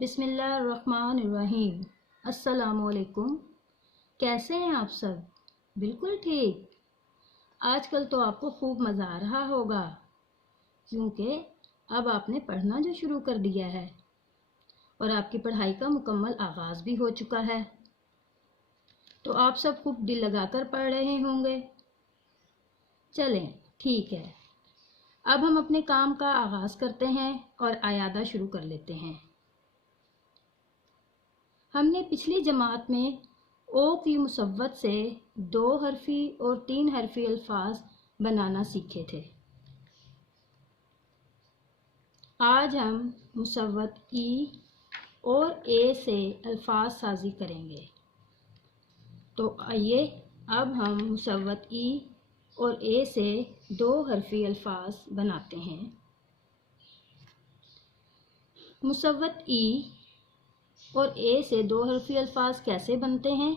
بسم اللہ الرحمن الرحیم۔ السلام علیکم۔ کیسے ہیں آپ سب؟ بالکل ٹھیک۔ آج کل تو آپ کو خوب مزہ آ رہا ہوگا کیونکہ اب آپ نے پڑھنا جو شروع کر دیا ہے اور آپ کی پڑھائی کا مکمل آغاز بھی ہو چکا ہے، تو آپ سب خوب دل لگا کر پڑھ رہے ہوں گے۔ چلیں ٹھیک ہے، اب ہم اپنے کام کا آغاز کرتے ہیں اور اعادہ شروع کر لیتے ہیں۔ ہم نے پچھلی جماعت میں او کی مصوت سے 2 حرفی اور 3 حرفی الفاظ بنانا سیکھے تھے۔ آج ہم مصوت ای اور اے سے الفاظ سازی کریں گے۔ تو آئیے اب ہم مصوت ای اور اے سے 2 حرفی الفاظ بناتے ہیں۔ مصوت ای اور اے سے 2 حرفی الفاظ کیسے بنتے ہیں؟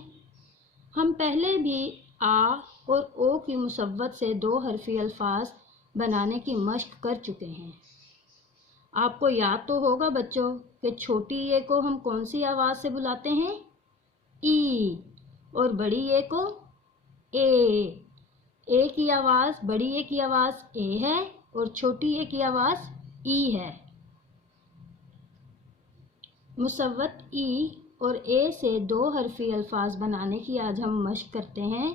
ہم پہلے بھی آ اور او کی مصوت سے 2 حرفی الفاظ بنانے کی مشق کر چکے ہیں۔ آپ کو یاد تو ہوگا بچوں کہ چھوٹی اے کو ہم کون سی آواز سے بلاتے ہیں؟ ای، اور بڑی اے کو اے۔ اے کی آواز، بڑی اے کی آواز اے ہے اور چھوٹی اے کی آواز ای ہے۔ مصوت ای اور اے سے 2 حرفی الفاظ بنانے کی آج ہم مشق کرتے ہیں،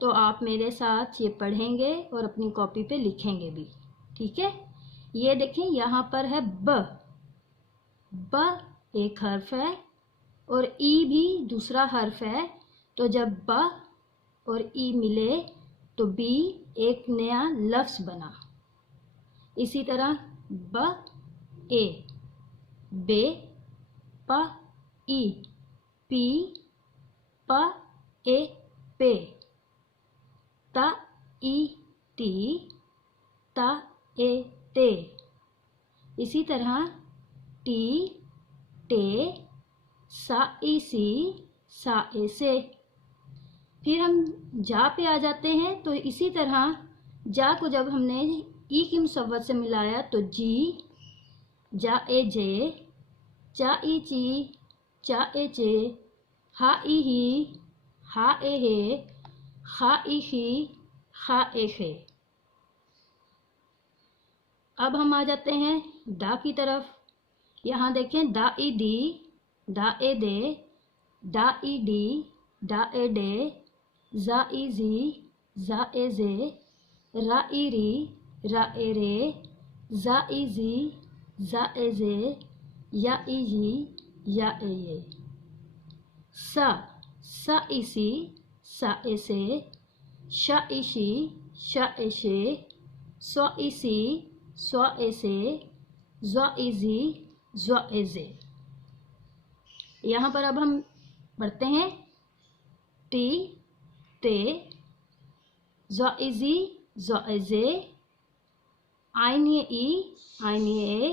تو آپ میرے ساتھ یہ پڑھیں گے اور اپنی کاپی پہ لکھیں گے بھی، ٹھیک ہے؟ یہ دیکھیں یہاں پر ہے ب ایک حرف ہے اور ای بھی دوسرا حرف ہے، تو جب ب اور ای ملے تو بی ایک نیا لفظ بنا۔ اسی طرح ب اے، بے، پ ای، پی، پ اے پے، ت ای تی، ت اے تے۔ اسی طرح ٹی، ٹے، سا ای سی، سا اے سے۔ پھر ہم جا پہ آ جاتے ہیں، تو اسی طرح جا کو جب ہم نے ای کی مصوت سے ملایا تو جی، جا اے جے، چا ای چی، چا اے چے، ہا ای ہی، ہا اے ہے، خا ای خی، خا اے خے۔ اب ہم آ جاتے ہیں دا کی طرف۔ یہاں دیکھیں دا ای دی، دا اے دے، دا E D, the a day, زا ای زی، زا اے زے، را ای ری، را اے رے، زا ای زی، زا اے زے، یا ای جی، یا اے یہ۔ سا، سا ای سی، سا اے سے، شا ای شی، شا اے شے، سو ای سی، سو اے سے، زو ای زی، زو اے زے۔ یہاں پر اب ہم پڑھتے ہیں ٹی، تے، زو ای زی، زو اے زے، آئین یہ ای، آئین یہ اے،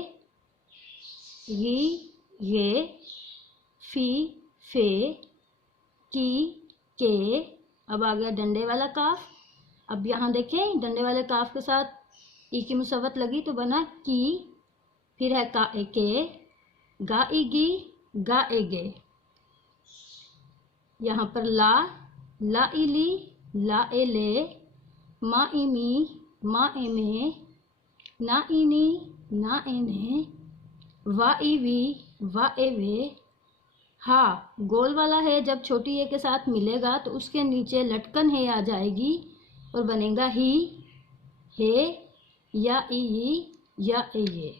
غی، غے، فی، فے، کی، کے۔ اب آ گیا ڈنڈے والا کاف۔ اب یہاں دیکھیں ڈنڈے والے کاف کے ساتھ ای کی مصوت لگی تو بنا کی، پھر ہے کا اے کے، گا ای گی، گا اے گے۔ یہاں پر لا، لا ای لی، لا اے لے، ما ای می، ما اے میں، نا ای نی، نا اے نے، وا ای وی، وا اے وے۔ ہا گول والا ہے، جب چھوٹی اے کے ساتھ ملے گا تو اس کے نیچے لٹکن ہے آ جائے گی اور بنے گا ہی، ہے، یا ای، یا اے یہ۔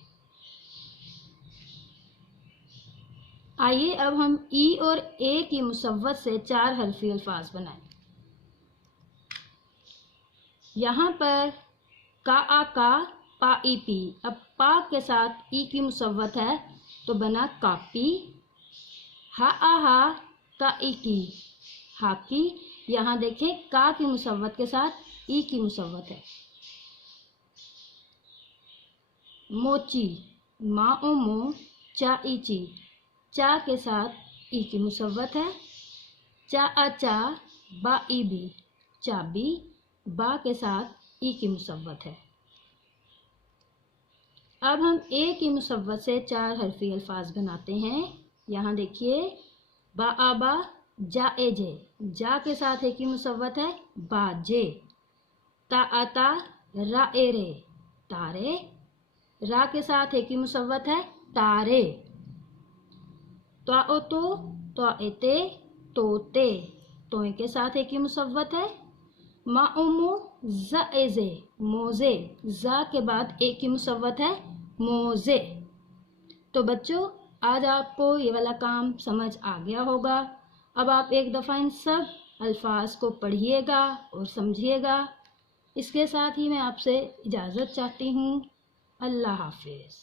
آئیے اب ہم ای اور اے کی مصوت سے 4 حرفی الفاظ بنائیں۔ یہاں پر کا آ کا، پا ای پی۔ اب پا کے ساتھ ای کی مصوت ہے تو بنا کاپی۔ ہا آ ہا، کا ای کی، ہاکی۔ یہاں دیکھیں کا کی مصوت کے ساتھ ای کی مصوت ہے۔ موچی، ما او مو، چا ای چی، چا کے ساتھ ای کی مصوت ہے۔ چا آ چا، با ای بی، چابی۔ با کے ساتھ ای کی مصوت ہے۔ اب ہم ایک ہی مصوت سے 4 حرفی الفاظ بناتے ہیں. یہاں دیکھیے با آبا جا اے جے، جا کے ساتھ ایک ہی مصوت ہے باجے. تا آتا را اے رے، تارے. را کے ساتھ ایک ہی مصوت ہے تارے. تو او تو اتے توتے، توئے کے ساتھ ایک ہی مصوت ہے ما امو ز اے زے، موزے. زا کے بعد ایک ہی مصوت ہے موزے. تو بچوں آج آپ کو یہ والا کام سمجھ آ گیا ہوگا. اب آپ ایک دفعہ ان سب الفاظ کو پڑھیے گا اور سمجھیے گا. اس کے ساتھ ہی میں آپ سے اجازت چاہتی ہوں. اللہ حافظ.